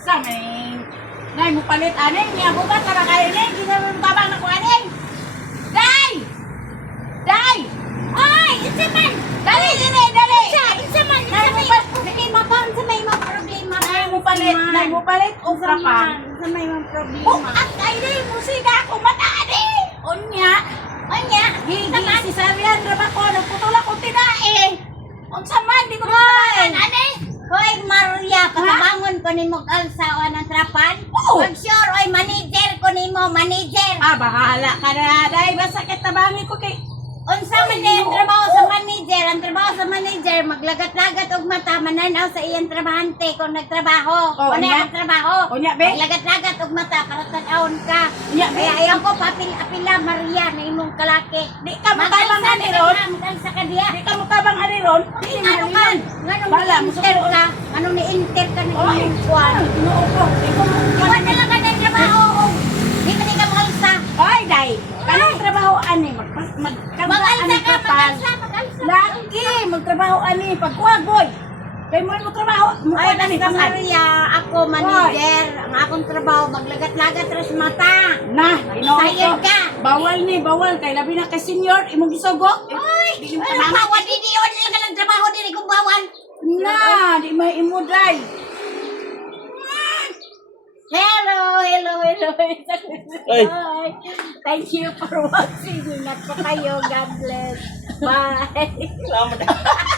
Sa may... Nay mo palit aning, niya bukat para kayo ning, ginawin tabang na ko aning. Day! Day! Ay! Isa man! Dali, dali, dali! Isa man! Nay mo palit, problema ba? Sa may mga problema. Nay mo palit, usapan. Sa may mga problema. Bukat kayo ning, musika ako, mata aning! Unya! Higi si Sarian, raba ko, nagputula ko tinae. Unsa man, di ko masalaan, ane? Hoy, Maria, pakabangon ko ni mo kalsawa ng trapan. Oo. Pag sure, oy, manager ko ni mo, manager. Bahala ka na, day. Basta kitabangi ko kay... Unsa man din ang trabaho sa manager? Ang trabaho sa manager, maglagat-lagat og mata, mananaw sa iyang trabahante kung nagtrabaho. Oh, Ano unya? ang trabaho? Unya, be? Maglagat-lagat og mata, para tanawon ka. Unya, be? Kaya ayaw ko, apila, Maria, na imong kalaki. Di ka matabang ani ron? Magalsa ka diya. Di ka matabang ani ron? Di Ano ka ka? Nganong Bala, ni-enter ka? Anong ni-enter ka na imong kuwan? Inuupo. Iwan na lang ka ng trabaho. Di ba di ka magalsa? Oy, day. Kanang trabaho ani? Magalsa ka, magalsa. Lagi, magtrabaho ani. Pagkuwagoy. Kay mo trabaho. Ay, Mukha ani basta pasal. Maria, ako manager. Ang akong trabaho, maglagat-lagat ras mata. Na, Sayang ka. Bawal ni, bawal. Kay labi na kay senior, imong isugo. Ay, Di mo ano tanang. bawal? Di ka lang trabaho, di kong bawal. Na, di may imo day. Hello. Ay. Bye. Thank you for watching. Ingat po kayo. God bless. Bye. Salamat.